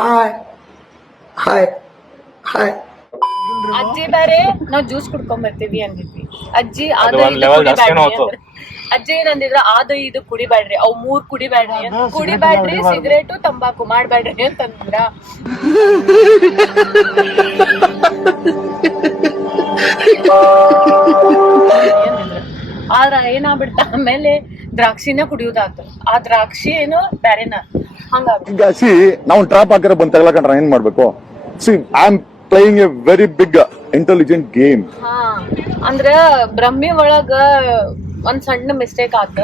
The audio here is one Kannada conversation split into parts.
Hi hi hi. ಅಜ್ಜಿ ಬೇರೆ ನಾವ್ ಜ್ಯೂಸ್ ಕುಡ್ಕೊಂಡ್ ಬರ್ತೀವಿ ಅಂದಿದ್ವಿ. ಅಜ್ಜಿ ಅದು ಅದು ಒಂದ್ ಇದು level ಕುಡಿಬ್ಯಾಡ್ರಿ ಜಾಸ್ತಿನೇ ಹೋತು. ಅಂದ್ರ. ಅಜ್ಜಿ ಏನಂದಿದ್ರ ಅದು ಇದು ಕುಡಿಬ್ಯಾಡ್ರಿ, ಅವ್ 3 ಕುಡಿಬ್ಯಾಡ್ರಿ, ಕುಡಿಬ್ಯಾಡ್ರಿ, ಸಿಗರೇಟು ತಂಬಾಕು ಮಾಡ್ಬ್ಯಾಡ್ರಿ ಅಂತಂದ್ರ. ಆದ್ರ ಏನಾಗ್ಬಿಡ್ತ ಆಮೇಲೆ ದ್ರಾಕ್ಷಿನ ಕುಡಿಯೋದಾತ. ಆ ದ್ರಾಕ್ಷಿ ಏನು ಬ್ಯಾರೆನ ಹಂಗಾಗ್ಬಿಡ್ತ. ಈಗ ನಾವು ಟ್ರಾಪ್ ಹಾಕಿರೋ ಬಂದ್ ತಗೊಳಕಂಡ್ರೆ ಏನ್ ಮಾಡ್ಬೇಕು? I am playing a very big intelligent game. ಹಾ ಅಂದ್ರ ಬ್ರಹ್ಮಿ ಒಳಗ ಒಂದ್ ಸಣ್ಣ ಮಿಸ್ಟೇಕ್ ಆತ.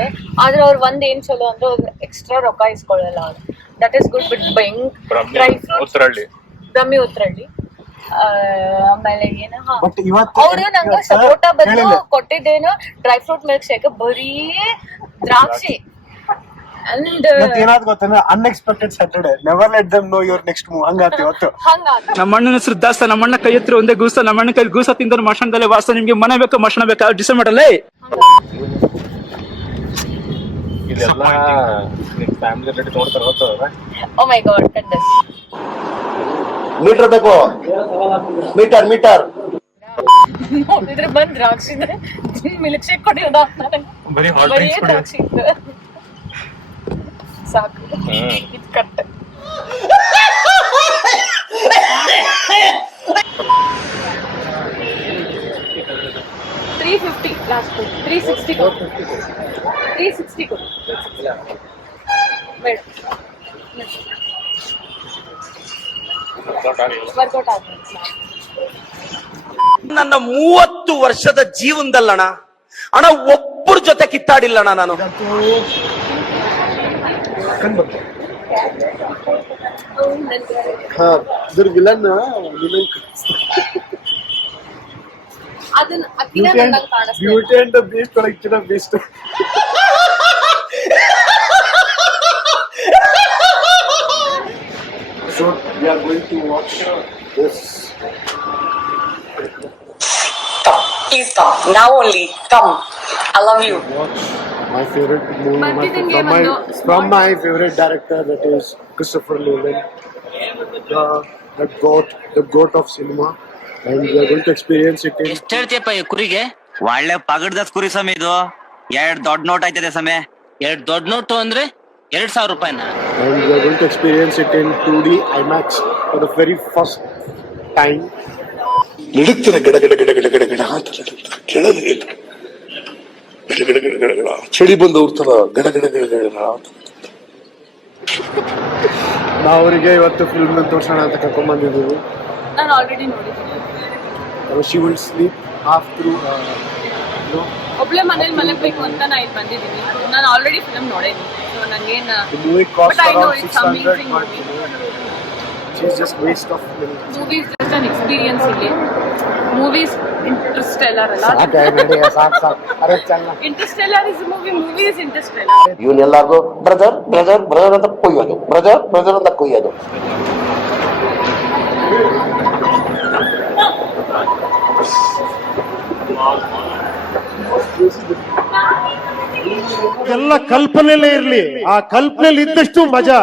ಆದ್ರ ಅವ್ರ ಒಂದ್ ಏನ್ ಚಲೋ ಅಂದ್ರೆ ಎಕ್ಸ್ಟ್ರಾ ರೊಕ್ಕ ಇಸ್ಕೊಳ್ಳಲ್ಲ ಅವ್ರು. That is good. But buying dry fruits ಬ್ರಹ್ಮಿ ಉತ್ರಳ್ಳಿ. ಆಮೇಲೆ ಏನ ಅವ್ರು ನಂಗ ಸಪೋಟ ಬದಲು ಕೊಟ್ಟಿದ್ದೇನು ಡ್ರೈ ಫ್ರೂಟ್ ಮಿಲ್ಕ್ ಶೇಕ್ ಬರೀ ದ್ರಾಕ್ಷಿ. ಅಂಡ್ ಏನಾದ್ ಗೊತ್ತಂದ್ರೆ unexpected Saturday, never let them know your next move. ಹಂಗಾತಿ ಇವತ್ತು ಹಂಗಾತ. ನಮ್ಮ ಅಣ್ಣನ ಹೆಸರು ದಾಸ್ತ, ನಮ್ಮ ಅಣ್ಣ ಕೈ ಹತ್ರ ಒಂದೇ ಗೂಸ, ನಮ್ಮ ಅಣ್ಣ ಕೈ ಗೂಸ ತಿಂದ್ರೆ ಮಶಾನದಲ್ಲೇ ವಾಸ. ನಿಮ್ಗೆ ಮನೆ ಬೇಕು ಮಶಾನ ಬೇಕಾ ಡಿಸೈಡ್ ಮಾಡಲ್ಲೇ. ಇದೆಲ್ಲ ನಿಮ್ ಫ್ಯಾಮಿಲಿ ರಿಲೇಟಿವ್ ನೋಡ್ತಾರ ಗೊತ್ತದ. ಓ ಮೈ ಗಾಡ್ ಕಂಡಸ್. ಮೀಟರ್ ಬೇಕು, ಮೀಟರ್ ಮೀಟರ್. ನೋಡಿದ್ರೆ ಬಂದ್ ದ್ರಾಕ್ಷಿ ಮಿಲ್ಕ್ ಶೇಕ್ ಕೊಡಿಯೋದ ಬರೀ ಹಾಟ್ ಬರೀ ಡ್ರಿಂಕ್ಸ್ ದ್ರಾಕ್ಷಿ ಸಾಕು. ಇದು ಕರೆಕ್ಟ್. $350 ಲಾಸ್ಟ್. $360 ಕೊಡು. $360 ಕೊಡು. ಬೇಡ ವರ್ಕೌಟ್ ಆದ್ಮೇಲೆ ನನ್ನ 30 ವರ್ಷದ ಜೀವನದಲ್ಲಣ್ಣ ಅಣ್ಣ ಒಬ್ಬರ ಜೊತೆ ಕಿತ್ತಾಡಿಲ್ಲಣ್ಣ ನಾನು. ಇದ್ರ ವಿಲನ್ ಅದನ್ನ ಅಕ್ಕಿನ ನಂಗೆ ಕಾಣಿಸ್ತಾ ಬ್ಯೂಟಿ ಅಂಡ್ ದ ಬೀಸ್ಟ್ ಒಳಗಿನ beast. So we are going to watch this. Please come. Now only. Come. I love you. Watch my favorite movie ಬರ್ತಿದ್ದಂಗೆ from ಒಂದು my favorite director, that is Christopher Nolan, the goat of cinema, and we are going to experience it in. ಎಷ್ಟ್ ಹೇಳ್ತೀಯಪ್ಪ ಈ ಕುರಿಗೆ? ಒಳ್ಳೆ ಪಗಡ್ದ ಕುರಿ ಸಮಯ ಇದು. 2 ದೊಡ್ಡ ನೋಟ್ ಆಯ್ತದೆ ಸಮಯ. 2 ದೊಡ್ಡ ನೋಟು ಅಂದ್ರೆ 2,000 ರೂಪಾಯಿನ. And we are going to experience it in 2D IMAX for the very first time. ನಡುತ್ತಿನ ಗಡ ಗಡ ಗಡ ಗಡ ಗಡ ಗಡ ಅಂತ ಕೆಳಗೆ ಗಡ ಗಡ ಗಡ ಗಡ ಗಡ ಚಳಿ ಬಂದು ಉರ್ತಾರ ಗಡ ಗಡ ಗಡ ಗಡ ಅಂತ. ನಾವು ಅವರಿಗೆ ಇವತ್ತು ಫಿಲ್ಮ್ ತೋರ್ಸೋಣ ಅಂತ ಕರ್ಕೊಂಡ್ ಬಂದಿದ್ದೀವಿ. ನಾನು ಆಲ್ರೆಡಿ ನೋಡಿದ್ದೀನಿ. She will sleep half through. ಒಬ್ಳೆ ಮನೇಲಿ ಮಲಗಬೇಕು ಅಂತ ನಾ ಇಲ್ಲಿ ಬಂದಿದ್ದೀನಿ. ನಾನು ಆಲ್ರೆಡಿ ಫಿಲ್ಮ್ ನೋಡಿದ್ದೀನಿ. ಸೊ ನಂಗೇನು The movie cost But I know around it's 600. amazing But she's just waste of money. Movies just an experience ಇಲ್ಲಿ. ಮೂವೀಸ್ ಇಂಟರ್ಸ್ಟೆಲ್ಲರ್ ಅಲ್ಲ, ಅರೆ ಚಲ್ಲ. Interstellar is movie is Interstellar. ಇವನ್ನೆಲ್ಲಾರ್ಗು ಬ್ರದರ್ ಬ್ರದರ್ ಬ್ರದರ್ ಅಂತ ಕೊಯ್ಯೋದು, ಬ್ರದರ್ ಬ್ರದರ್ ಅಂತ ಕೊಯ್ಯೋದು. ಎಲ್ಲ ಕಲ್ಪನೆಯಲ್ಲೇ ಇರ್ಲಿ, ಆ ಕಲ್ಪನೆಯಲ್ಲಿ ಇದ್ದಷ್ಟು ಮಜಾ.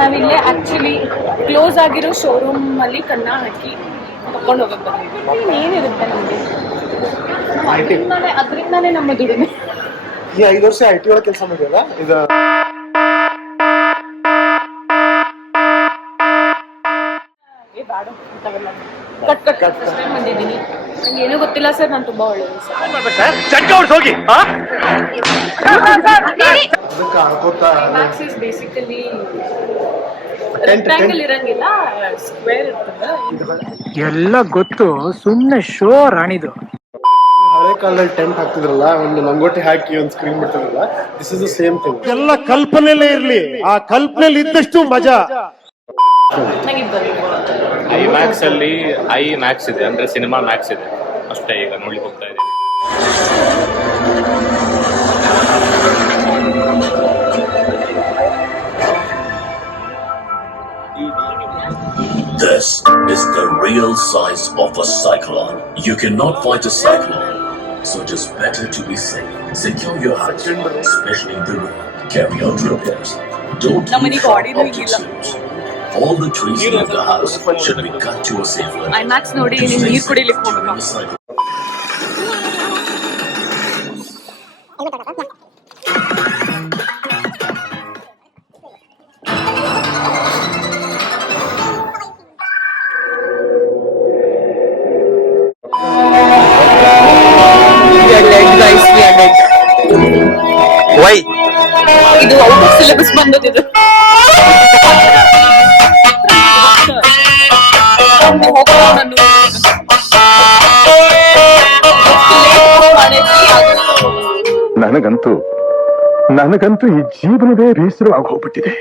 ನಾವಿಲ್ಲೇ ಆಕ್ಚುಲಿ ಕ್ಲೋಸ್ ಆಗಿರೋ ಶೋರೂಮ್ ಅಲ್ಲಿ ಕನ್ನ ಹಾಕಿ ತಕೊಂಡು ಹೋಗಕ್ ಬಂದಿದ್ವಿ. ಏನಿರುತ್ತೆ ನಮಗೆ ಅದರಿಂದಾನೇ ನಮ್ಮ ದುಡಿಮೆ. ಈ 5 ವರ್ಷ IT ಒಳಗೆ ಕೆಲಸ ಮಾಡಿಲ್ಲ ಇದು. ಕಟ್ ಫಸ್ಟ್ ಟೈಮ್ ಬಂದಿದ್ದೀನಿ. ನಂಗೆ ಏನೂ ಗೊತ್ತಿಲ್ಲ ಸರ್, ನಾನು ತುಂಬಾ ಒಳ್ಳೆಯದು ಸರ್. ಅದಕ್ಕೆ ಅಳ್ಕೋತಾ ಮ್ಯಾಕ್ಸ್ ಇಸ್ ಬೇಸಿಕಲಿ ರೆಕ್ಟಾಂಗಲ್ ಇರಂಗಿಲ್ಲ, ಸ್ಕ್ವೇರ್ ಇರ್ತದೆ. ಎಲ್ಲ ಗೊತ್ತು, ಸುಮ್ನೆ ಶೋ ರಾಣಿದು. ಹಳೆ ಕಾಲದಲ್ಲಿ ಟೆಂಟ್ ಹಾಕ್ತಿದ್ರಲ್ಲ, ಒಂದು ಲಂಗೋಟಿ ಹಾಕಿ ಒಂದು ಸ್ಕ್ರೀನ್ ಬಿಡ್ತಿದ್ರಲ್ಲ, this is the same thing. ಎಲ್ಲ ಕಲ್ಪನೆಯಲ್ಲೇ ಇರ್ಲಿ, ಆ ಕಲ್ಪನೆಯಲ್ಲಿ ಇದ್ದಷ್ಟು ಮಜಾ. ನಂಗೆ ಇದು ಬಂದಿದೆ. ಐಮ್ಯಾಕ್ಸ್ ಅಲ್ಲಿ ಐಮ್ಯಾಕ್ಸ್ ಇದೆ, ಅಂದ್ರೆ ಸಿನಿಮಾ ಮ್ಯಾಕ್ಸ್ ಇದೆ ಅಷ್ಟೇ. ಈಗ ನೋಡ್ಲಿಕ್ಕೆ ಹೋಗ್ತಾ ಇದೆ. This is the real size of a cyclone. You cannot fight a cyclone, so it is better to be safe. Secure your house, especially in the room. Carry out repairs. Don't ನಮ್ಮನೆ leave sharp ಗಾಡಿನೂ objects ಇಲ್ಲ. loose. All the trees near the house should be cut to a safe level. ಐಮ್ಯಾಕ್ಸ್ ನೋಡಿ To ನೀನ್ stay ನೀರ್ safe ಕುಡಿಲಿಕ್ಕೆ during ಹೋಗ್ಬೇಕಾ? the cyclone. ವೈ ಇದು ಔಟ್ ಆಫ್ ಸಿಲೆಬಸ್ ಬಂದದಿದೆ. ನನಗಂತೂ ಈ ಜೀವನವೇ ಬೇಸರವಾಗಿ ಹೋಗ್ಬಿಟ್ಟಿದೆ.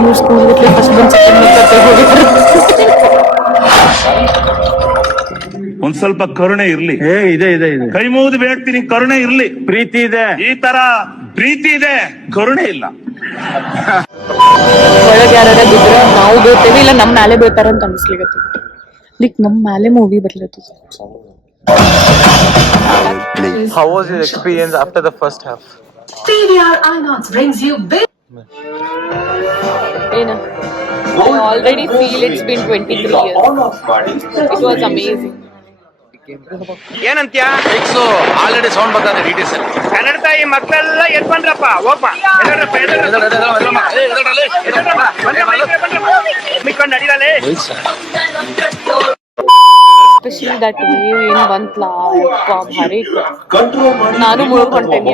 ಇವ್ರು ಸ್ಕೂಲ್ ಫಸ್ಟ್ ಬಂದು ಒಂದ್ ಸ್ವಲ್ಪ ಕರುಣೆ ಇರ್ಲಿ. ಇದೆ ಕೈ ಮುಗಿದು ಬೇಡ್ತೀನಿ, ಕರುಣೆ ಇರ್ಲಿ. ಪ್ರೀತಿ ಇದೆ, ಈ ತರ ಪ್ರೀತಿ ಇದೆ, ಕರುಣೆ ಇಲ್ಲ. ಒಳಗೆ ಯಾರ ಬಿದ್ರೆ ನಾವು ಬೀಳ್ತೇವೆ, ಇಲ್ಲ ನಮ್ ಮ್ಯಾಲೆ ಬೀಳ್ತಾರ ಅಂತ ಅನ್ಸ್ಲಿಕ್ಕೆ ಲೈಕ್ ನಮ್ ಮ್ಯಾಲೆ ಮೂವಿ ಬರ್ಲತ್ತದ. How was your experience after the first half? PVR INOX brings you big. ಏನು I already feel it's been 23 years. It was amazing. ಏನಂತ್ಯ? ಆಲ್ರೆಡಿ ಸೌಂಡ್ ಬರ್ತಾರೆ ಡಿಟಿಎಸ್ ಅಲ್ಲಿ. ಕನ್ನಡ ತಾಯಿ ಮಕ್ಕಳೆಲ್ಲ ಎದ್ ಬಂದ್ರಪ್ಪ, ಹೋಗ್ಬಾ ಮಿಕ್ಕೊಂಡು ನಡೀರಲ್ಲೇ. Especially that wave ಏನ್ ಬಂತ್ಲಾ, ಭಾರಿ ಇತ್ತು. ನಾನು ಮುಳುಗೊಂಡೇನಿ.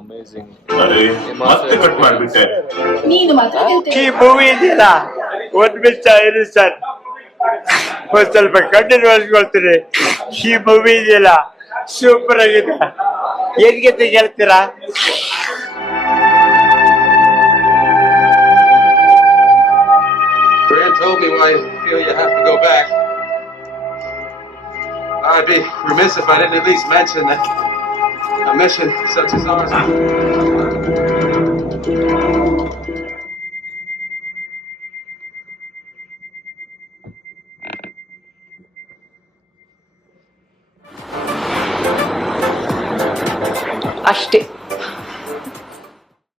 Amazing. ಮತ್ತೆ ಕಟ್ ಮಾಡ್ಬಿಟ್ಟೆ. ಈ ಮೂವಿ ಇದೆಯಲ್ಲ, ಒಂದ್ ಮಿಸ್ ಇರಿ ಸರ್, ಒಂದ್ ಸ್ವಲ್ಪ ಕಂಟಿನ್ಯೂ ಮಾಡ್ಕೊಳ್ತೀನಿ. ಈ ಮೂವಿ ಇದೆಯಲ್ಲ ಸೂಪರ್ ಆಗಿದೆ. ಏನ್ಗೆ ಹೇಳ್ತೀರಾ? Grant told me why you feel you have to go back. I'd be remiss if I didn't at least mention that a mission such as ours. ಅಷ್ಟೇ.